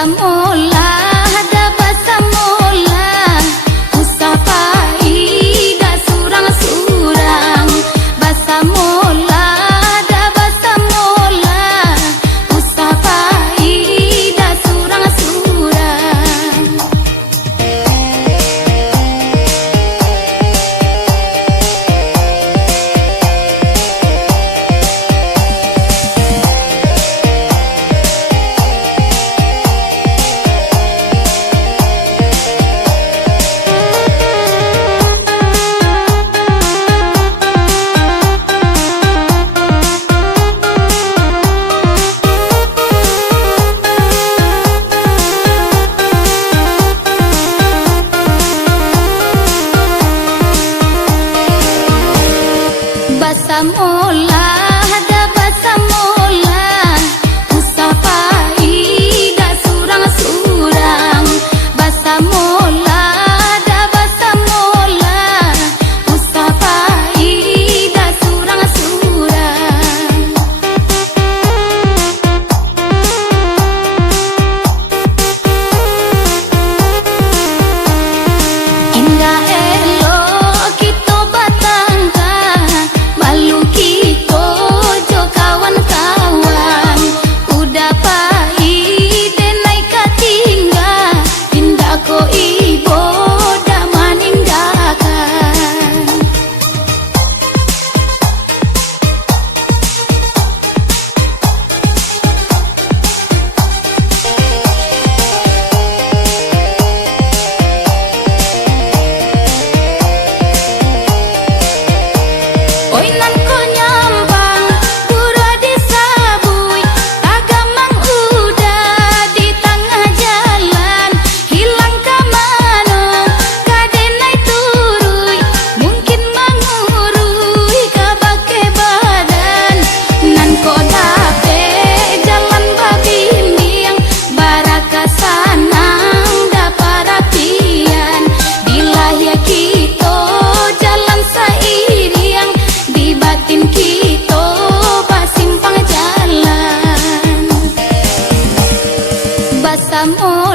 Basamola, ada basamola, usapai dah surang-surang. Basamola, ada basamola, usapai dah surang-surang. Basamola, ada basamola, usapai dah surang-surang. Basamola, ada basamola, usapai dah surang-surang. Indah elok kita batangka, malu kita jo kawan-kawan. Udah pahit denai katingga, indah ko ibo dah meninggalkan. Oi nan ko nyambang, bura disabui, tagamang udah di tengah jalan. Hilang ke mana, kadenai turui, mungkin mengurui ke bake badan. Nan ko dape jalan babimbiang, baraka sanang daparatian. Bila ya kita jalan sairiang, di batin kita basimpang jalan. Basamola,